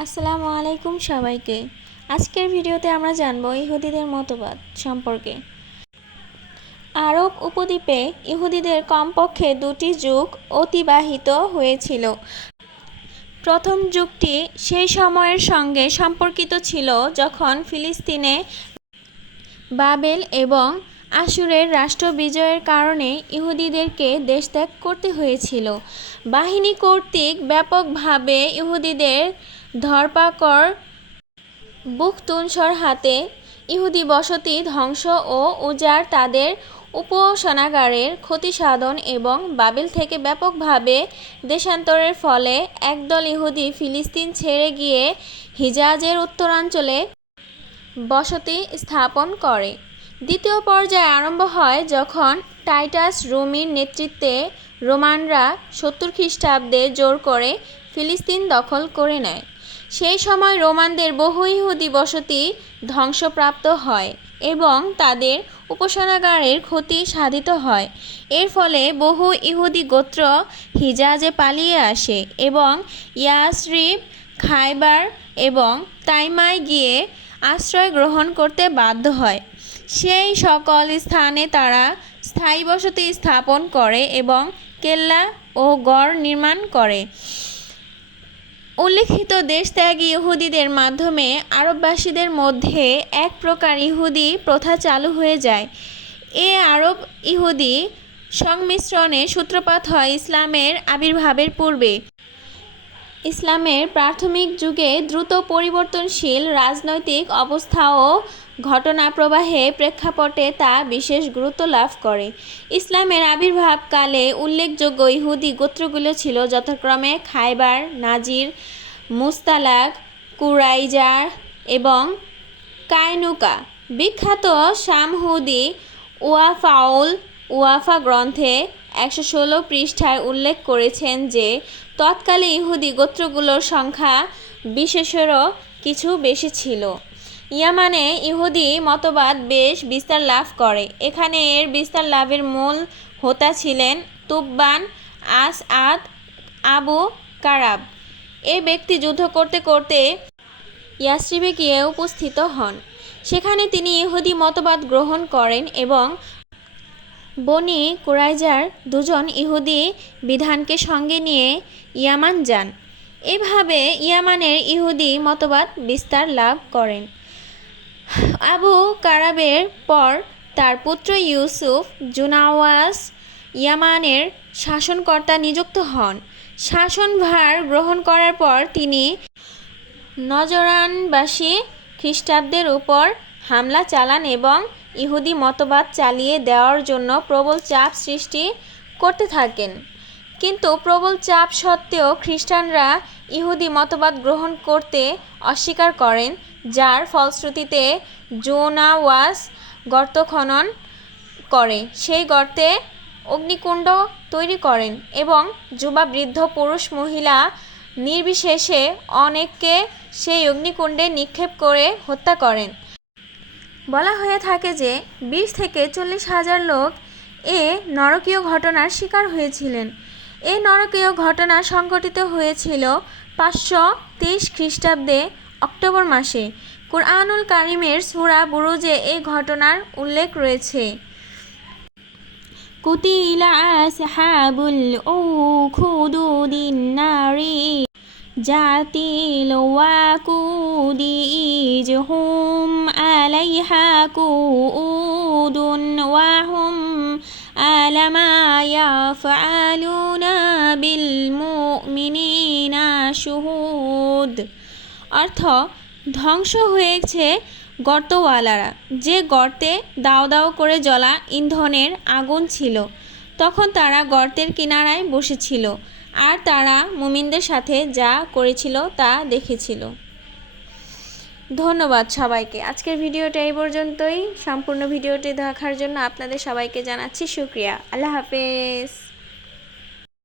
আসসালামু আলাইকুম সবাইকে। আজকের ভিডিওতে আমরা জানব ইহুদিদের মতবাদ সম্পর্কে। আরব উপদ্বীপে ইহুদিদের কমপক্ষে দুটি যুগ অতিবাহিত হয়েছিল। প্রথম যুগটি সেই সময়ের সঙ্গে সম্পর্কিত ছিল যখন ফিলিস্তিনে বাবেল এবং আসুরের রাষ্ট্র বিজয়ের কারণে ইহুদিদেরকে দেশ ত্যাগ করতে হয়েছিল। বাহিনী কর্তৃক ব্যাপকভাবে ইহুদিদের ধরপাকড়, বুখতুনসর হাতে ইহুদি বসতি ধ্বংস ও উজাড় তাদের উপাসনাগারের ক্ষতিসাধন এবং বাবিল থেকে ব্যাপকভাবে দেশান্তরের ফলে একদল ইহুদি ফিলিস্তিন ছেড়ে গিয়ে হিজাজের উত্তরাঞ্চলে বসতি স্থাপন করে। দ্বিতীয় পর্যায়ে আরম্ভ হয় যখন টাইটাস রুমির নেতৃত্বে রোমানরা সত্তর খ্রিস্টাব্দে জোর করে ফিলিস্তিন দখল করে নেয়। সেই সময় রোমানদের বহু ইহুদি বসতি ধ্বংসপ্রাপ্ত হয় এবং তাদের উপাসনাগারের ক্ষতি সাধিত হয়। এর ফলে বহু ইহুদি গোত্র হিজাজে পালিয়ে আসে এবং ইয়াসরিব খাইবার এবং তাইমায় গিয়ে আশ্রয় গ্রহণ করতে বাধ্য হয়। সেই সকল স্থানে তারা স্থায়ী বসতি স্থাপন করে এবং কেল্লা ও গড় নির্মাণ করে। উল্লেখিত দেশত্যাগী ইহুদিদের মাধ্যমে আরববাসীদের মধ্যে এক প্রকার ইহুদি প্রথা চালু হয়ে যায়। এ আরব ইহুদি সংমিশ্রণে সূত্রপাত হয় ইসলামের আবির্ভাবের পূর্বে। ইসলামের প্রাথমিক যুগে দ্রুত পরিবর্তনশীল রাজনৈতিক অবস্থা ও ঘটনা প্রবাহে প্রেক্ষাপটে তা বিশেষ গুরুত্ব লাভ করে। ইসলামের আবির্ভাবকালে উল্লেখযোগ্য ইহুদি গোত্রগুলো ছিল যথাক্রমে খাইবার, নাজির, মুস্তালাক, কুরাইজার এবং কায়নুকা। বিখ্যাত শামহুদি ওয়াফাউল ওয়াফা গ্রন্থে একশো ষোলো পৃষ্ঠায় উল্লেখ করেছেন যে, তৎকালে ইহুদি গোত্রগুলোর সংখ্যা বিশেষেরও কিছু বেশি ছিল। ইয়ামানে ইহুদি মতবাদ বেশ বিস্তার লাভ করে। এখানে এর বিস্তার লাভের মূল হোতা ছিলেন তুব্বান আস আদ আবু কারাব। এ ব্যক্তি যুদ্ধ করতে করতে ইয়াসরিবে গিয়ে উপস্থিত হন। সেখানে তিনি ইহুদি মতবাদ গ্রহণ করেন এবং বনি কুরাইজার দুজন ইহুদি বিধানকে সঙ্গে নিয়ে ইয়ামান যান। এভাবে ইয়ামানের ইহুদি মতবাদ বিস্তার লাভ করেন। আবু কারাবের পর তার পুত্র ইউসুফ জুনাওয়াস ইয়ামানের শাসনকর্তা নিযুক্ত হন। শাসনভার গ্রহণ করার পর তিনি নজরানবাসী খ্রিস্টাব্দের উপর হামলা চালান এবং ইহুদি মতবাদ চালিয়ে দেওয়ার জন্য প্রবল চাপ সৃষ্টি করতে থাকেন। কিন্তু প্রবল চাপ সত্ত্বেও খ্রিস্টানরা ইহুদি মতবাদ গ্রহণ করতে অস্বীকার করেন, যার ফলশ্রুতিতে জোনাওয়াস গর্ত খনন করে। সেই গর্তে অগ্নিকুণ্ড তৈরি করেন এবং যুবা বৃদ্ধ পুরুষ মহিলা নির্বিশেষে অনেককে সেই অগ্নিকুণ্ডে নিক্ষেপ করে হত্যা করেন। বলা হয়ে থাকে যে বিশ থেকে চল্লিশ হাজার লোক এ নরকীয় ঘটনার শিকার হয়েছিলেন। এই নরকীয় ঘটনা সংঘটিত হয়েছিল পাঁচশো তেইশ খ্রিস্টাব্দে অক্টোবর মাসে। কুরআনুল কারিমের সুরা বুরুজে এই ঘটনার উল্লেখ রয়েছে। কুতিলা নারী জাতিল ওয়াকুদি ইজহুম আলাইহা কুউদুন ওয়াহুম আলামা ইয়াফআলুনা বিল মুমিনিনা শুহুদ অর্থ, ধ্বংস হয়েছে গর্তওয়ালারা। যে গর্তে দাও দাও করে জ্বলা ইন্ধনের আগুন ছিল, তখন তারা গর্তের কিনারায় বসেছিল, আর তারা মুমিনদের সাথে যা করেছিল তা দেখেছিল। ধন্যবাদ সবাইকে। আজকের ভিডিওটা এই পর্যন্তই। সম্পূর্ণ ভিডিওটি দেখার জন্য আপনাদের সবাইকে জানাচ্ছি শুক্রিয়া। আল্লাহ হাফেজ।